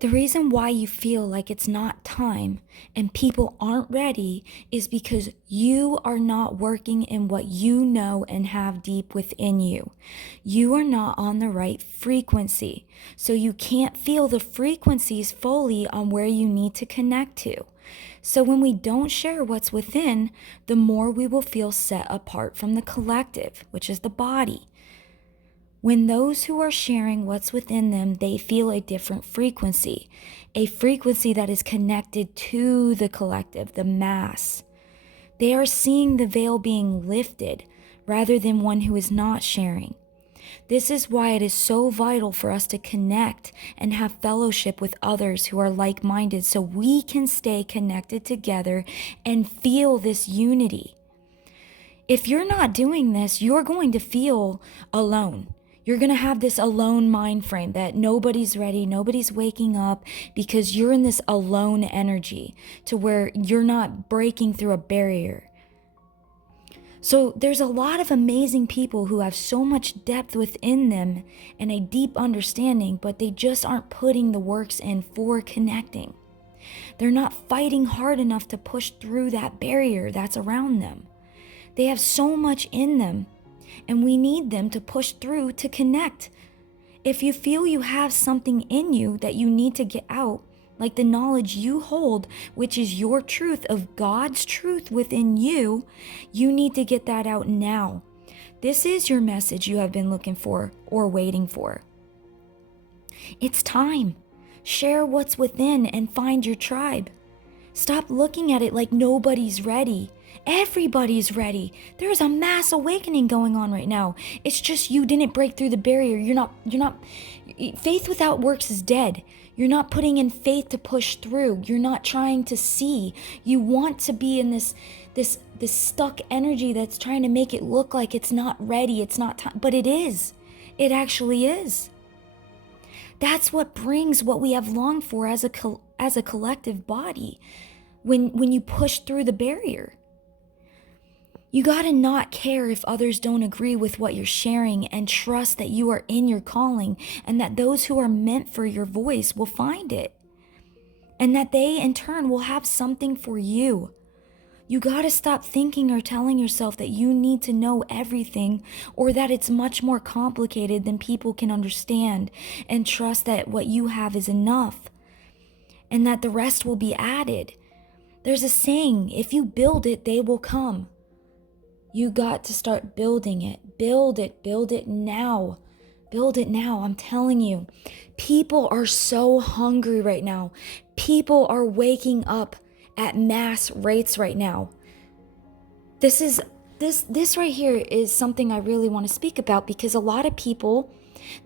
The reason why you feel like it's not time and people aren't ready is because you are not working in what you know and have deep within you. You are not on the right frequency. So you can't feel the frequencies fully on where you need to connect to. So when we don't share what's within, the more we will feel set apart from the collective, which is the body. When those who are sharing what's within them, they feel a different frequency, a frequency that is connected to the collective, the mass. They are seeing the veil being lifted rather than one who is not sharing. This is why it is so vital for us to connect and have fellowship with others who are like-minded so we can stay connected together and feel this unity. If you're not doing this, you're going to feel alone. You're going to have this alone mind frame that nobody's ready, nobody's waking up because you're in this alone energy to where you're not breaking through a barrier. So there's a lot of amazing people who have so much depth within them and a deep understanding, but they just aren't putting the works in for connecting. They're not fighting hard enough to push through that barrier that's around them. They have so much in them, and we need them to push through to connect. If you feel you have something in you that you need to get out, like the knowledge you hold, which is your truth of God's truth within you, you need to get that out now. This is your message you have been looking for or waiting for. It's time. Share what's within and find your tribe. Stop looking at it like nobody's ready. Everybody's ready. There's a mass awakening going on right now. It's just you didn't break through the barrier. Faith without works is dead. You're not putting in faith to push through. You're not trying to see. You want to be in this stuck energy that's trying to make it look like it's not ready, it's not time, but it is. It actually is. That's what brings what we have longed for as a collective body when you push through the barrier. You gotta not care if others don't agree with what you're sharing and trust that you are in your calling and that those who are meant for your voice will find it. And that they in turn will have something for you. You gotta stop thinking or telling yourself that you need to know everything or that it's much more complicated than people can understand, and trust that what you have is enough and that the rest will be added. There's a saying, if you build it, they will come. You got to start building it. Build it now. Build it now. I'm telling you, people are so hungry right now. People are waking up at mass rates right now. This right here is something I really want to speak about, because a lot of people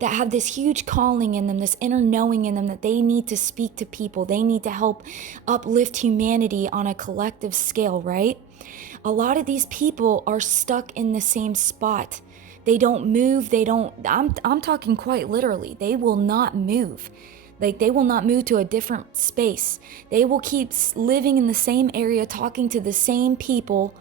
that have this huge calling in them, this inner knowing in them that they need to speak to people, they need to help uplift humanity on a collective scale, right? A lot of these people are stuck in the same spot. They don't move. I'm talking quite literally. They will not move. Like, they will not move to a different space. They will keep living in the same area, talking to the same people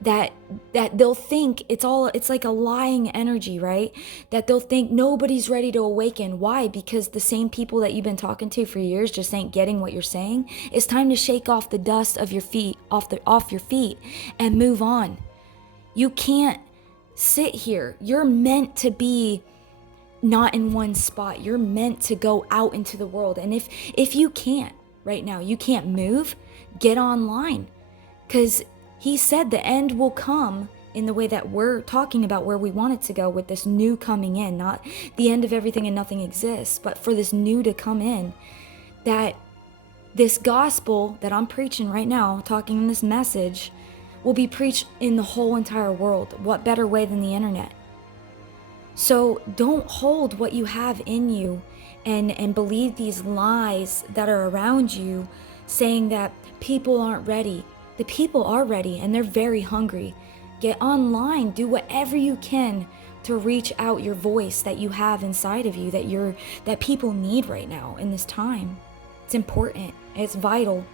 that they'll think it's like a lying energy, right? That they'll think nobody's ready to awaken. Why? Because the same people that you've been talking to for years just ain't getting what you're saying. It's time to shake off the dust of your feet, off your feet, and move on. You can't sit here. You're meant to be not in one spot. You're meant to go out into the world. And if you can't right now, you can't move, get online. Because he said the end will come in the way that we're talking about, where we want it to go, with this new coming in, not the end of everything and nothing exists, but for this new to come in, that this gospel that I'm preaching right now, talking in this message, will be preached in the whole entire world. What better way than the internet? So don't hold what you have in you and believe these lies that are around you saying that people aren't ready. The people are ready and they're very hungry. Get online, do whatever you can to reach out your voice that you have inside of you, that people need right now in this time. It's important. It's vital.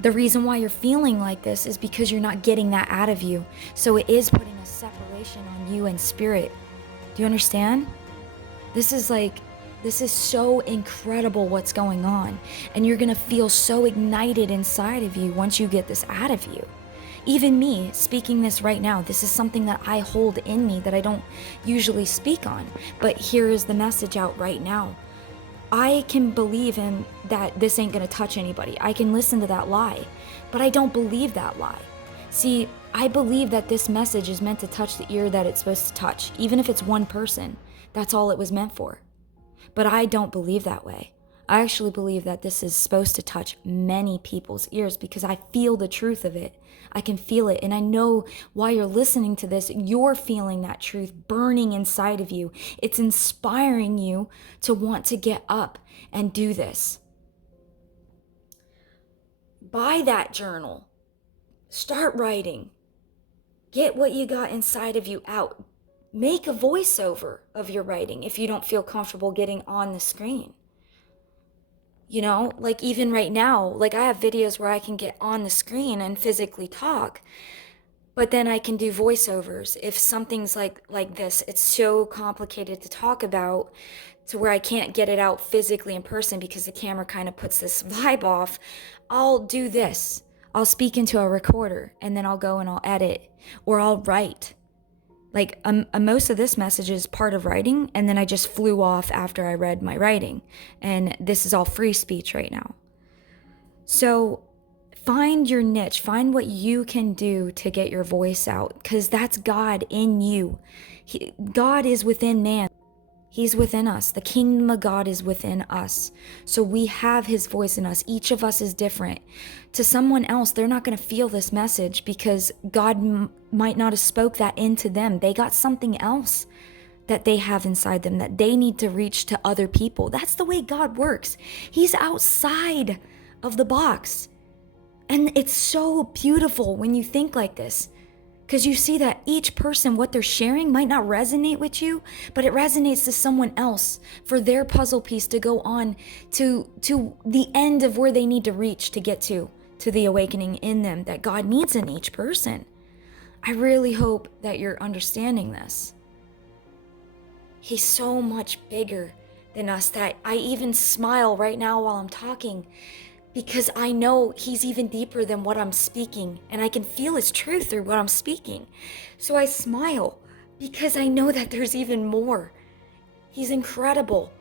The reason why you're feeling like this is because you're not getting that out of you. So it is putting a separation on you and spirit. Do you understand? This is like This is so incredible what's going on. And you're gonna feel so ignited inside of you once you get this out of you. Even me speaking this right now, this is something that I hold in me that I don't usually speak on. But here is the message out right now. I can believe in that this ain't gonna touch anybody. I can listen to that lie, but I don't believe that lie. See, I believe that this message is meant to touch the ear that it's supposed to touch, even if it's one person. That's all it was meant for. But I don't believe that way. I actually believe that this is supposed to touch many people's ears because I feel the truth of it. I can feel it, and I know while you're listening to this, you're feeling that truth burning inside of you. It's inspiring you to want to get up and do this. Buy that journal. Start writing. Get what you got inside of you out. Make a voiceover of your writing if you don't feel comfortable getting on the screen. You know, like even right now, like I have videos where I can get on the screen and physically talk, but then I can do voiceovers. If something's like this, it's so complicated to talk about to where I can't get it out physically in person because the camera kind of puts this vibe off. I'll do this. I'll speak into a recorder and then I'll go and I'll edit or I'll write. Like most of this message is part of writing, and then I just flew off after I read my writing. And this is all free speech right now. So find your niche, find what you can do to get your voice out, because that's God in you. God is within man. He's within us. The kingdom of God is within us. So we have his voice in us. Each of us is different. To someone else, they're not going to feel this message because God might not have spoke that into them. They got something else that they have inside them that they need to reach to other people. That's the way God works. He's outside of the box. And it's so beautiful when you think like this. Because you see that each person, what they're sharing might not resonate with you, but it resonates to someone else for their puzzle piece to go on to the end of where they need to reach to get to the awakening in them that God needs in each person. I really hope that you're understanding this. He's so much bigger than us that I even smile right now while I'm talking, because I know he's even deeper than what I'm speaking, and I can feel his truth through what I'm speaking. So I smile because I know that there's even more. He's incredible.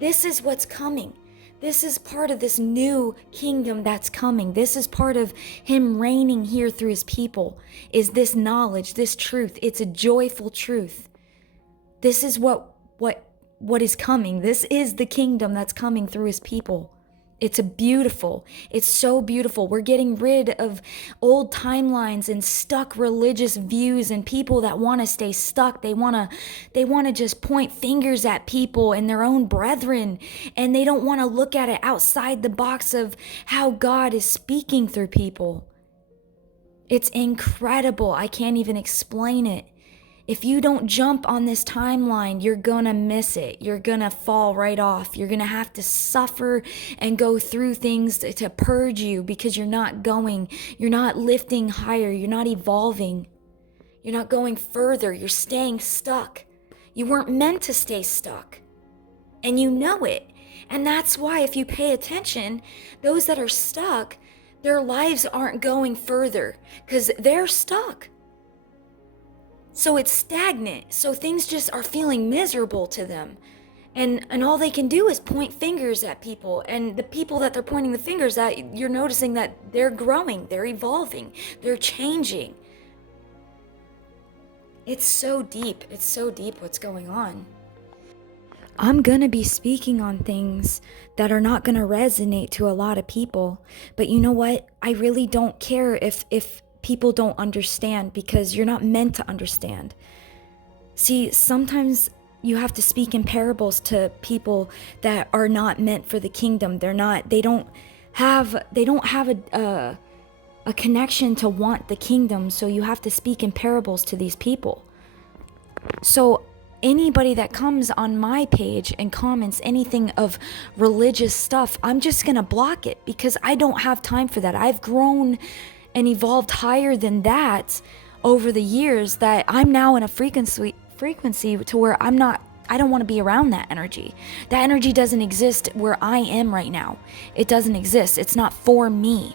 This is what's coming. This is part of this new kingdom that's coming. This is part of him reigning here through his people, is this knowledge, this truth. It's a joyful truth. This is what is coming. This is the kingdom that's coming through his people. It's so beautiful. We're getting rid of old timelines and stuck religious views and people that want to stay stuck. They want to just point fingers at people and their own brethren, and they don't want to look at it outside the box of how God is speaking through people. It's incredible. I can't even explain it. If you don't jump on this timeline, you're gonna miss it. You're gonna fall right off. You're gonna have to suffer and go through things to purge you because you're not lifting higher, you're not evolving. You're not going further, you're staying stuck. You weren't meant to stay stuck. And you know it. And that's why if you pay attention, those that are stuck, their lives aren't going further because they're stuck. So it's stagnant. So things just are feeling miserable to them. And all they can do is point fingers at people. And the people that they're pointing the fingers at, you're noticing that they're growing, they're evolving, they're changing. It's so deep. It's so deep what's going on. I'm going to be speaking on things that are not going to resonate to a lot of people. But you know what? I really don't care if people don't understand, because you're not meant to understand. See, sometimes you have to speak in parables to people that are not meant for the kingdom. They don't have a connection to want the kingdom, so you have to speak in parables to these people. So anybody that comes on my page and comments anything of religious stuff, I'm just going to block it because I don't have time for that. I've grown and evolved higher than that over the years, that I'm now in a frequency to where I'm not I don't want to be around that energy. That energy doesn't exist where I am right now. It doesn't exist. It's not for me.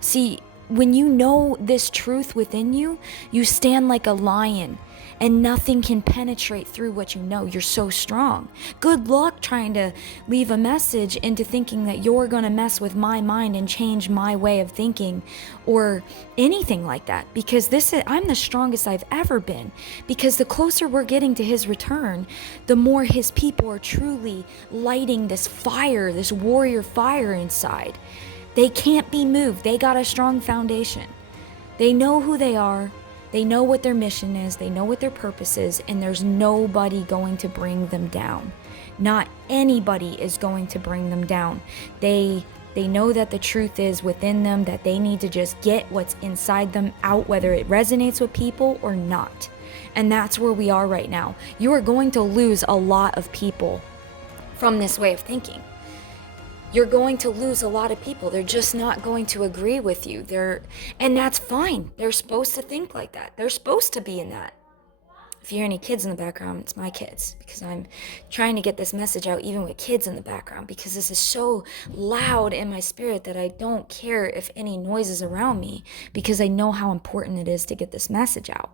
See, when you know this truth within you, you stand like a lion and nothing can penetrate through what you know. You're so strong. Good luck trying to leave a message into thinking that you're going to mess with my mind and change my way of thinking or anything like that, because I'm the strongest I've ever been, because the closer we're getting to his return, the more his people are truly lighting this fire, this warrior fire inside. They can't be moved. They got a strong foundation. They know who they are. They know what their mission is. They know what their purpose is. And there's nobody going to bring them down. Not anybody is going to bring them down. They know that the truth is within them, that they need to just get what's inside them out, whether it resonates with people or not. And that's where we are right now. You are going to lose a lot of people from this way of thinking. You're going to lose a lot of people. They're just not going to agree with you. And that's fine. They're supposed to think like that. They're supposed to be in that. If you hear any kids in the background, it's my kids, because I'm trying to get this message out even with kids in the background, because this is so loud in my spirit that I don't care if any noise is around me, because I know how important it is to get this message out.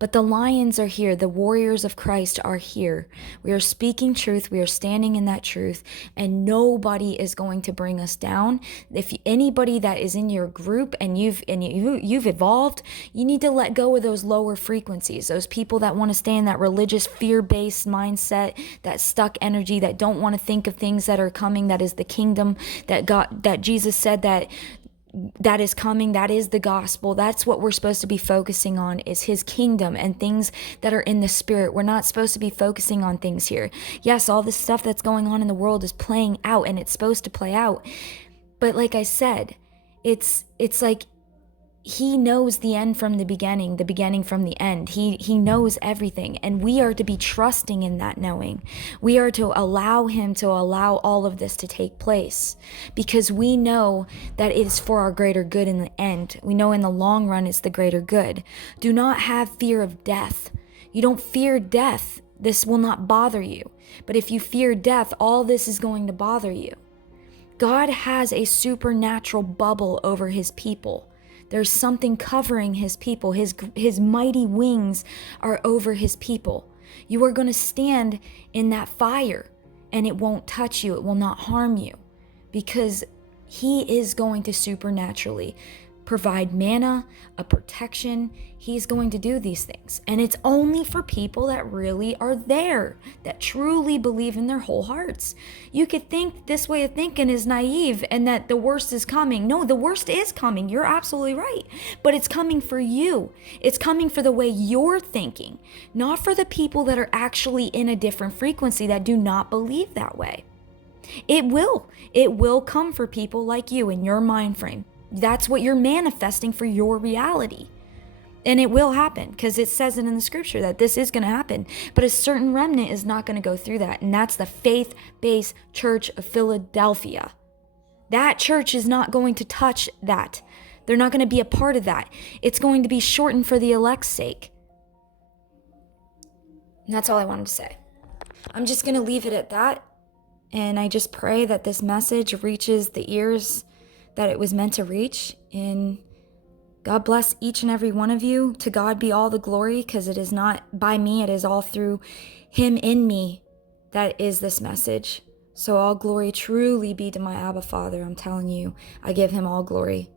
But the lions are here. The warriors of Christ are here. We are speaking truth. We are standing in that truth, and nobody is going to bring us down. If anybody that is in your group and you've evolved, you need to let go of those lower frequencies. Those people that want to stay in that religious, fear-based mindset, that stuck energy, that don't want to think of things that are coming. That is the kingdom that Jesus said that is coming. That is the gospel. That's what we're supposed to be focusing on, is his kingdom and things that are in the spirit. We're not supposed to be focusing on things here. Yes, all this stuff that's going on in the world is playing out, and it's supposed to play out. But like I said, it's like he knows the end from the beginning from the end. He knows everything, and we are to be trusting in that knowing. We are to allow him to allow all of this to take place, because we know that it is for our greater good in the end. We know in the long run it's the greater good. Do not have fear of death. You don't fear death. This will not bother you. But if you fear death, all this is going to bother you. God has a supernatural bubble over his people. There's something covering his people. His mighty wings are over his people. You are going to stand in that fire, and it won't touch you. It will not harm you, because he is going to supernaturally provide manna, a protection. He's going to do these things. And it's only for people that really are there, that truly believe in their whole hearts. You could think this way of thinking is naive and that the worst is coming. No, the worst is coming. You're absolutely right. But it's coming for you. It's coming for the way you're thinking, not for the people that are actually in a different frequency that do not believe that way. It will come for people like you in your mind frame. That's what you're manifesting for your reality. And it will happen, because it says it in the scripture that this is going to happen. But a certain remnant is not going to go through that. And that's the faith-based church of Philadelphia. That church is not going to touch that. They're not going to be a part of that. It's going to be shortened for the elect's sake. And that's all I wanted to say. I'm just going to leave it at that. And I just pray that this message reaches the ears that it was meant to reach. And God bless each and every one of you. To God be all the glory, because it is not by me, it is all through him in me that is this message. So all glory truly be to my Abba Father. I'm telling you, I give him all glory.